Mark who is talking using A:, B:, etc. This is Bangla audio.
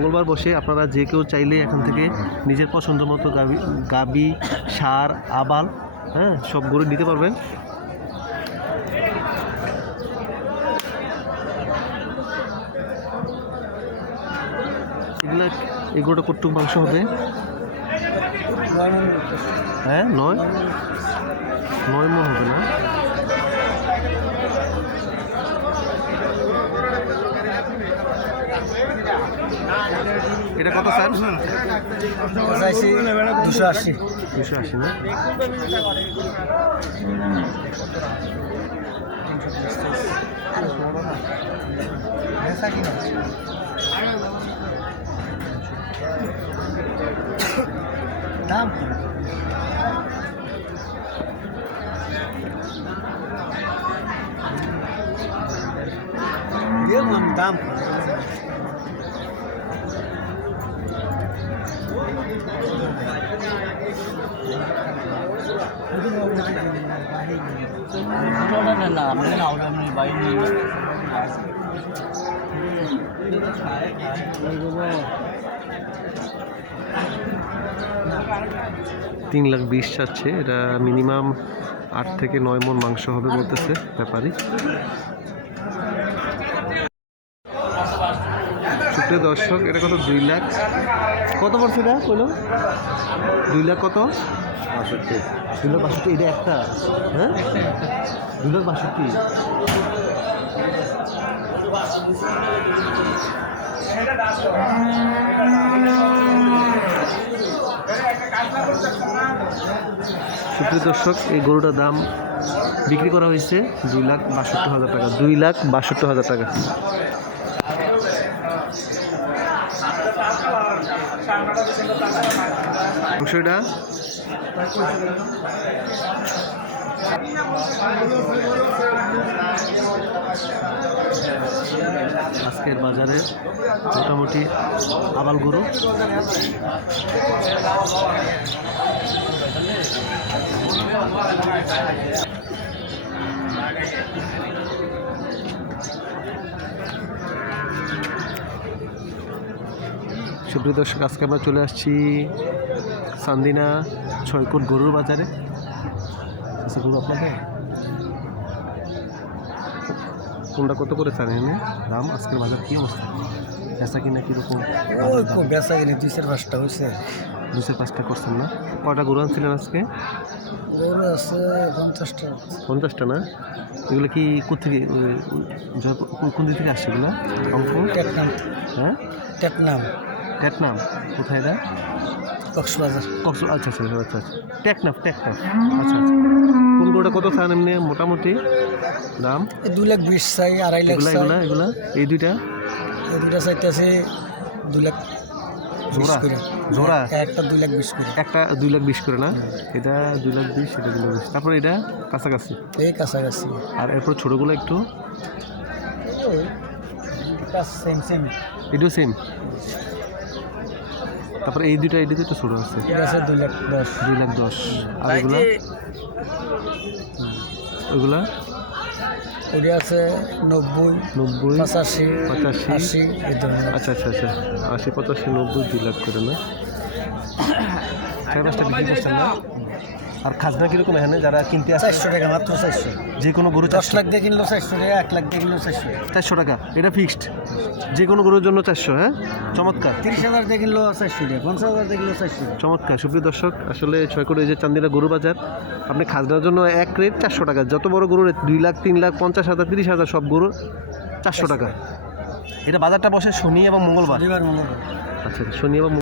A: মঙ্গলবার বসে আপনারা যে কেউ চাইলে এখান থেকে নিজের পছন্দ মতো গাবি সার, আবাল হ্যাঁ সব গরু নিতে পারবেন। এগুলা এই গরুটা কটুক মাংস হবে। হ্যাঁ নয়? নয় মন হবে না। এটা কত স্যার?
B: দুশো আশি।
A: দুশো আশি না?
B: দাম দাম
A: তিন লাখ বিশ চাচ্ছে এটা মিনিমাম আট থেকে নয় মন মাংস হবে বলতেছে ব্যাপারী। সুপ্রিয় দর্শক, এটা কত? দুই লাখ। কত পড়ছে এটা কইল? দুই লাখ কত? দুই লাখ বাষট্টি, এটা একটা। হ্যাঁ? দুই লাখ বাষট্টি। সুপ্রিয় দর্শক, এই গরুটার দাম বিক্রি করা হয়েছে দুই লাখ বাষট্টি হাজার টাকা। দুই লাখ বাষট্টি হাজার টাকা। মাংসটা আজকের বাজারে মোটামুটি আবাল গরু। সুপ্রিয় দর্শক আজকে আমরা চলে আসছি সান্দিনা ছয়কোট গরুর বাজারে। আচ্ছা গরু আপনাকে? কোনটা কত করে চান এনে? দাম আজকের বাজার কী অবস্থা? বেচা কিনা কীরকম?
B: বেচা কিনে দুই চার পাঁচটা হয়েছে
A: দুশো পাঁচটা করছেন না? কটা গরু আনছিলেন আজকে?
B: গরু আছে পঞ্চাশটা।
A: পঞ্চাশটা না? এগুলো কি কোথেকে কোন- দিক থেকে আসছে এগুলো? রংপুর
B: টেকনাম।
A: হ্যাঁ?
B: টেকনাম।
A: টেকনাম কোথায় এটা?
B: কক্সবাজার।
A: কক্স আচ্ছা আচ্ছা আচ্ছা আচ্ছা। টেকনাফ টেকনাফ। আচ্ছা আচ্ছা। কোন কত চান এমনি মোটামুটি? দাম?
B: এই দুই লাখ বিশ চাই আড়াই লাখ
A: এগুলা এগুলা এই দুইটা?
B: এই দুটা চাইতেছে দুই লাখ
A: জোড়া? জোড়া?
B: একটা দুই লাখ বিশ করে।
A: একটা দুই লাখ বিশ করে না? এটা দুই লাখ বিশ এটা দুই লাখ বিশ। তারপরে এটা কাছাকাছি?
B: এই কাছাকাছি।
A: আর এরপর ছোটোগুলো একটু?
B: সেম সেম
A: এটাও সেম তারপরে এই দুইটা এই দুটো একটু ছোটো আছে।
B: এটা আছে দুই লাখ দশ।
A: দুই লাখ দশ। আর এগুলা? ওইগুলো
B: ওটা আছে নব্বই
A: নব্বই
B: পঁচাশি
A: পঁচাশি।
B: আশি
A: আচ্ছা আচ্ছা আচ্ছা। আশি পঁচাশি নব্বই দুই লাখ করে না? চার পাঁচটা বিক্রি করছেন না? আর খাজনা কীরকম এখানে? যারা কিনতে আসে?
B: চারশো টাকা মাত্র চারশো।
A: যে কোনো গরু
B: দশ
A: চারশো।
B: লাখ দিয়ে কিনলো চারশো টাকা এক লাখ দিয়ে কিনলো চারশো।
A: চারশো টাকা এটা ফিক্সড যে কোনো গরুর জন্য চারশো হ্যাঁ? চমৎকার।
B: তিরিশ হাজার দিয়ে কিনলো চারশো টাকা পঞ্চাশ হাজার দিয়ে কিনলো চারশো
A: চমৎকার সুপ্রিয় দর্শক আসলে ছয় করে যে চান্দিরা গরু বাজার আপনি খাজনার জন্য এক রেট চারশো টাকা যত বড় গরু রেট দুই লাখ তিন লাখ পঞ্চাশ হাজার তিরিশ হাজার সব গরু চারশো টাকা। এটা বাজারটা বসে শনি এবং মঙ্গলবার?
B: মঙ্গলবার।
A: আচ্ছা শনি এবং